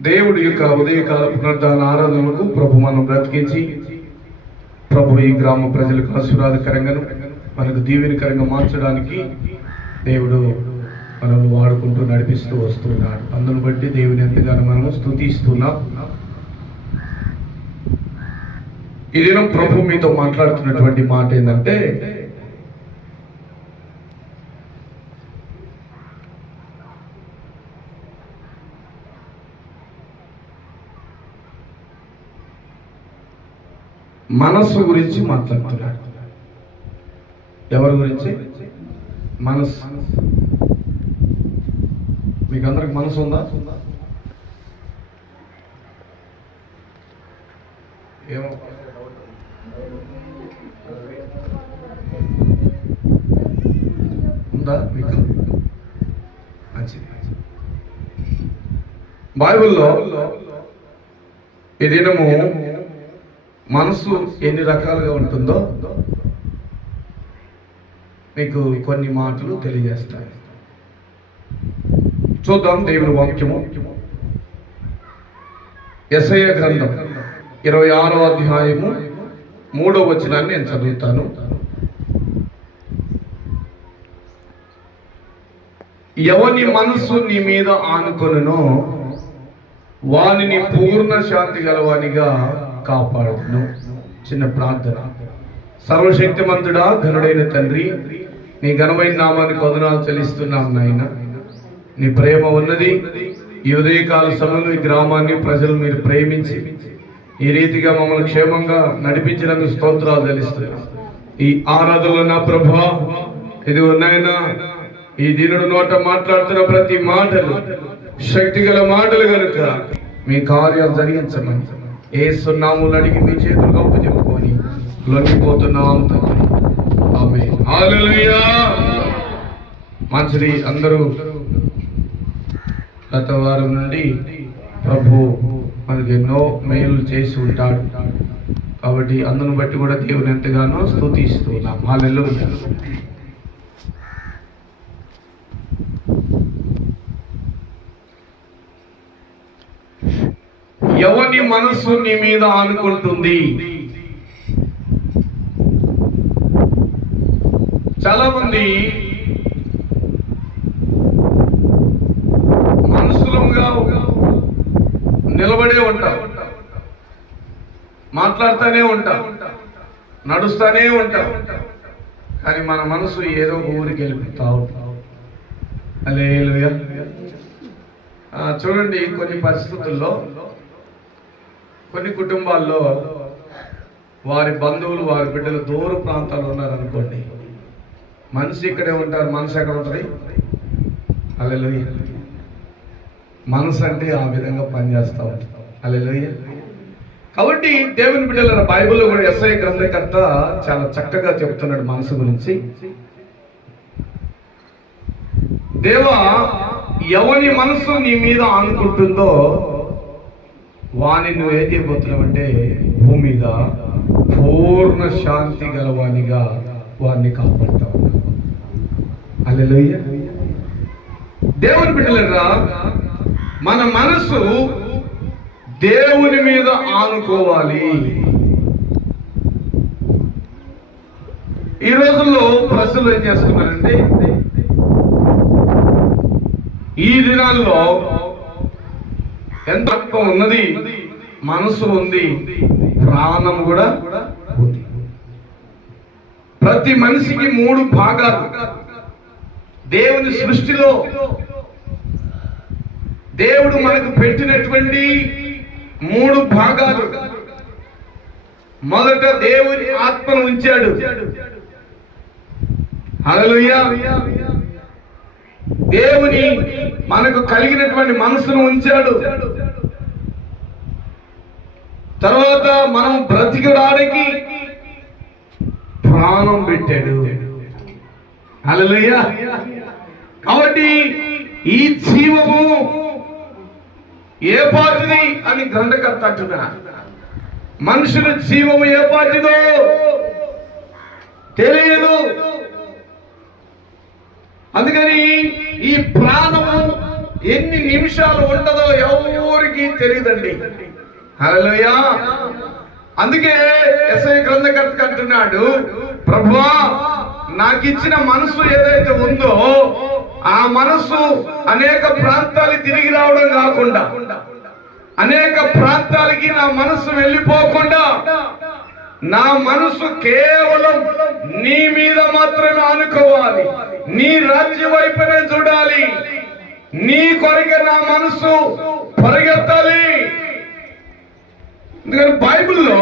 దేవుడి యొక్క ఉదయకాల పునరుద్ధాన ఆరాధనలకు ప్రభు మనం బ్రతికించి ప్రభు ఈ గ్రామ ప్రజలకు ఆశీర్వాదకరంగాను మనకు దీవెనకరంగా మార్చడానికి దేవుడు మనల్ని వాడుకుంటూ నడిపిస్తూ వస్తున్నాడు. అందును బట్టి దేవుని ఎంతగానో మనము స్తుతిస్తున్నాం. ఈ దినం ప్రభు మీతో మాట్లాడుతున్నటువంటి మాట ఏంటంటే, మనస్సు గురించి మాట్లాడుతున్నాడు. ఎవరి గురించి? మనస్సు. మీకు అందరికి మనసు ఉందా? ఏమో ఉందా మీకు? మంచిది. బైబిల్లో ఈ దినము మనసు ఎన్ని రకాలుగా ఉంటుందో మీకు కొన్ని మాటలు తెలియజేస్తాయి. చూద్దాం దేవుని వాక్యము. యెషయా గ్రంథం 26వ అధ్యాయము 3వ వచనాన్ని నేను చదువుతాను. ఎవని మనసు నీ మీద ఆనుకొనునో వానిని పూర్ణ శాంతి గలవానిగా కాపాడును. చిన్న ప్రార్థన. సర్వశక్తిమంతుడా, ఘనుడైన తండ్రి, నీ ఘనమైన నామానికి వందనాలు చెల్లిస్తున్నాం నాయన. నీ ప్రేమ ఉన్నది. ఈ ఉదయకాల సమయంలో ఈ గ్రామాన్ని ప్రజలు మీరు ప్రేమించి ఈ రీతిగా మమ్మల్ని క్షేమంగా నడిపించినందుకు స్తోత్రాలు చెల్లిస్తున్నాం. ఈ ఆరాధనలో నా ప్రభువా, ఇది ఉన్నాయన ఈ దీనుడు నోట మాట్లాడుతున్న ప్రతి మాటలు శక్తిగల మాటలు కనుక మీ కార్యాలు జరిగించమని యేసు నామములో అడిగి మీ చేతులు గొప్ప చెప్పుకొని లొంగిపోతున్నాం. ఆమేన్. హల్లెలూయా. మంచిది. అందరూ గత వారం నుండి ప్రభు మనకి ఎన్నో మేలు చేసి ఉంటాడు కాబట్టి అందును బట్టి కూడా దేవుని ఎంతగానో స్తుతిస్తున్నాం. హల్లెలూయా. ఎవని మనస్సు నీ మీద ఆనుకుంటుంది? చాలా మంది మనసులుగా నిలబడే ఉంటాం, మాట్లాడుతూనే ఉంటాం, నడుస్తూనే ఉంటాం, కానీ మన మనసు ఏదో ఊరికి వెళ్ళిపోతా ఉంటాం. హల్లెలూయా. చూడండి, కొన్ని పరిస్థితుల్లో కొన్ని కుటుంబాల్లో వారి బంధువులు వారి బిడ్డలు దూర ప్రాంతాల్లో ఉన్నారనుకోండి, మనిషి ఇక్కడే ఉంటారు, మనసు ఎక్కడ ఉంటుంది? హల్లెలూయా. మనసు అంటే ఆ విధంగా పనిచేస్తూ ఉంటుంది. హల్లెలూయా. కాబట్టి దేవుని బిడ్డల బైబిల్లో కూడా యెషయా గ్రంథకర్త చాలా చక్కగా చెప్తున్నాడు మనసు గురించి. దేవా, ఎవని మనసు నీ మీద ఆనుకుంటుందో వాని నువ్వు ఏం చేయబోతున్నావంటే భూమి మీద పూర్ణ శాంతి గలవానిగా వారిని కాపాడుతావు. హల్లెలూయా. దేవుని బిడ్డలరా, మన మనసు దేవుని మీద ఆనుకోవాలి. ఈ రోజుల్లో ప్రజలు ఏం చేస్తున్నారంటే, ఈ దినాల్లో ఎంత తక్కువ ఉన్నది, మనసు ఉంది, ప్రాణం కూడా ఉంది. ప్రతి మనిషికి 3 భాగాలు దేవుని సృష్టిలో దేవుడు మనకు పెట్టినటువంటి 3 భాగాలు. మొదట దేవుని ఆత్మను ఉంచాడు. హల్లెలూయా. దేవుని మనకు కలిగినటువంటి మనసును ఉంచాడు. తర్వాత మనం బ్రతికడానికి ప్రాణం పెట్టాడు. హల్లెలూయా. కాబట్టి ఈ జీవము ఏ పాటిది అని గ్రంథకర్త అంటున్నాడు. మనుషుల జీవము ఏ పాటిదో తెలియదు. అందుకని ఈ ప్రాణము ఎన్ని నిమిషాలు ఉంటుందో ఎవరికి తెలియదండి. హల్లెలూయా. అందుకే యెషయా గ్రంథకర్త అంటున్నాడు, ప్రభువా నాకు ఇచ్చిన మనసు ఏదైతే ఉందో ఆ మనసు అనేక ప్రాంతాలు తిరిగి రావడం కాకుండా, అనేక ప్రాంతాలకి నా మనసు వెళ్ళిపోకుండా, నా మనసు కేవలం నీ మీద మాత్రమే ఆనుకోవాలి, నీ రాజ్య వైపునే చూడాలి, నీ కొరకే నా మనసు పరిగెత్తాలి. ఎందుకంటే బైబిల్లో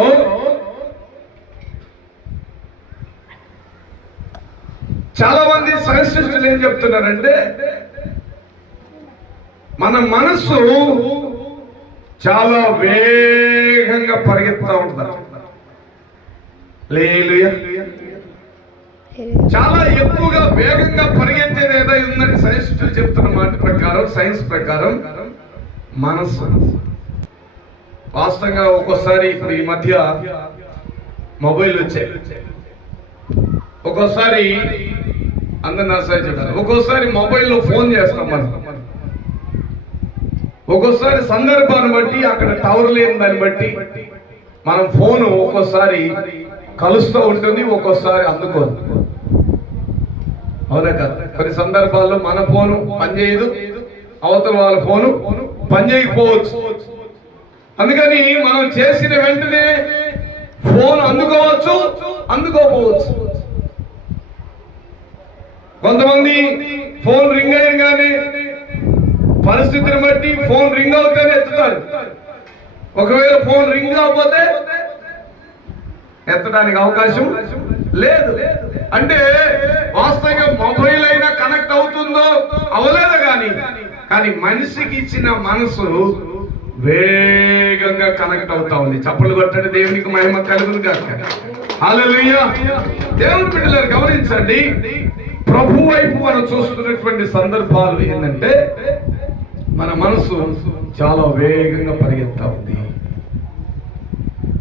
చాలా మంది సైంటిస్టులు ఏం చెప్తున్నారంటే, మన మనసు చాలా వేగంగా పరిగెత్తా ఉంటుంది. హల్లెలూయా. చాలా ఎక్కువగా వేగంగా పరిగెత్తేది ఏదైనా ఉందని సైంటిస్టులు చెప్తున్న మాట ప్రకారం, సైన్స్ ప్రకారం మనసు. వాస్తవంగా ఒక్కోసారి ఇప్పుడు ఈ మధ్య మొబైల్ వచ్చాయి, ఒక్కోసారి అందరు నా సైజ్ చెప్పారు, ఒక్కోసారి మొబైల్లో ఫోన్ చేస్తాం మనం, ఒక్కోసారి సందర్భాన్ని బట్టి అక్కడ టవర్ లేని దాన్ని బట్టి మనం ఫోను ఒక్కోసారి కలుస్తూ ఉంటుంది, ఒక్కోసారి అందుకోదు. అవునా కదా? కొన్ని సందర్భాల్లో మన ఫోను పనిచేయదు, అవతల వాళ్ళ ఫోను పనిచేయకపోవచ్చు. అందుకని మనం చేసిన వెంటనే ఫోన్ అందుకోవచ్చు, అందుకోకపోవచ్చు. కొంతమంది ఫోన్ రింగ్ అయ్యగానే పరిస్థితిని బట్టి ఫోన్ రింగ్ అవుతానే ఎత్తుతారు. ఒకవేళ ఫోన్ రింగ్ కాకపోతే ఎత్తడానికి అవకాశం లేదు. అంటే వాస్తవంగా మొబైల్ అయినా కనెక్ట్ అవుతుందో అవలేదు కానీ మనిషికి ఇచ్చిన మనసు వేగంగా కనెక్ట్ అవుతా ఉంది. చప్పట్లు కొట్టండి, దేవునికి మహిమ కలుగును గాక. హల్లెలూయా. దేవుని బిడ్డలారా గమనించండి, ప్రభు వైపు మనం చూస్తున్నటువంటి సందర్భాలు ఏంటంటే మన మనసు చాలా వేగంగా పరిగెత్తా ఉంది.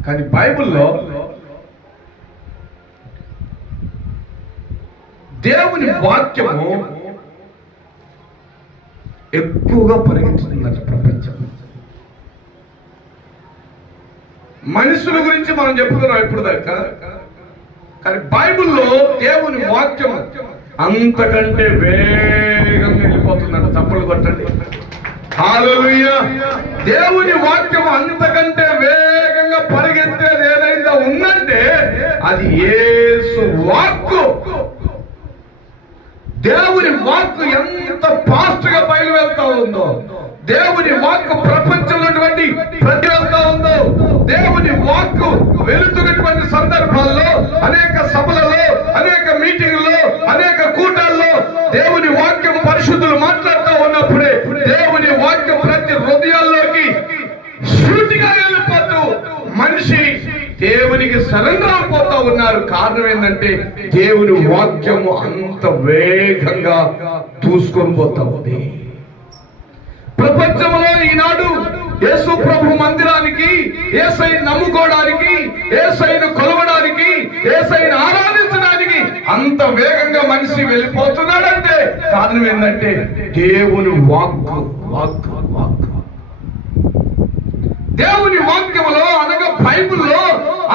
కానీ బైబిల్లో దేవుని వాక్యము ఎక్కువగా పరిగెత్తుతుందంట ప్రపంచం. మనుషుల గురించి మనం చెప్పుకున్నాం ఇప్పుడు దాకా, కానీ బైబిల్లో దేవుని వాక్యం అంతకంటే వేగంగా వెళ్ళిపోతుందంట. చప్పట్లు కొట్టండి. హల్లెలూయా. దేవుని వాక్యం అంతకంటే వేగంగా పరిగెత్తేది ఏదైనా ఉందంటే అది యేసు వాక్కు. దేవుని వాక్కు ఎంత ఫాస్ట్ గా పైకి వెళ్తా ఉందో, దేవుని వాక్కు ప్రపంచంలో ప్రతి వెళ్తా ఉందో, దేవుని వాక్కు వెళుతున్నటువంటి సందర్భాల్లో, అనేక సభలలో, అనేక మీటింగ్లలో, అనేక కూటాల్లో దేవుని వాక్యం పరిశుద్ధులు మాట్లాడుతూ ఉన్నప్పుడే దేవుని వాక్యం ప్రతి హృదయాల్లోకి సూటిగా వెళ్ళిపోతూ మనిషి దేవునికి సరెండర్ అయిపోతా ఉన్నారు. కారణం ఏంటంటే దేవుని వాక్యము అంత వేగంగా దూసుకొని పోతా ఉంది. ప్రపంచంలో ఈనాడు యేసు ప్రభు మందిరానికి, యేసయ్యను నమ్ముకోవడానికి, యేసయ్యను కొలవడానికి, యేసయ్యను ఆరాధించడానికి అంత వేగంగా మనిషి వెళ్ళిపోతున్నాడంటే కారణం ఏంటంటే దేవుని వాక్కు. దేవుని వాక్యములో అనగా బైబిల్లో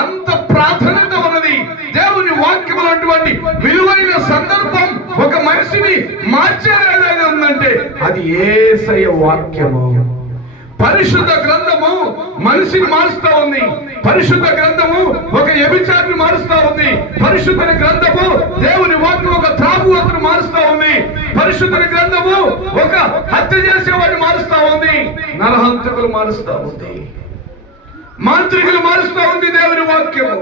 అంత ప్రాధాన్యత ఉన్నది. దేవుని వాక్యములో అటువంటి విలువైన సందర్భం ఒక మనిషిని మార్చేది ఏదైనా ఉందంటే అది యేసయ్య వాక్యము. పరిశుద్ధ గ్రంథము మనిషిని మారుస్తా ఉంది. పరిశుద్ధ గ్రంథము ఒక వ్యభిచారిని మారుస్తా ఉంది. పరిశుద్ధ గ్రంథము దేవుని వాక్యం ఒక త్రాగుబోతును మారుస్తా ఉంది. పరిశుద్ధ గ్రంథము ఒక హత్య చేసేవాడిని మారుస్తా ఉంది. నరహంతకులు మారుస్తా ఉంది. మాంత్రికులు మారుస్తా ఉంది దేవుని వాక్యము.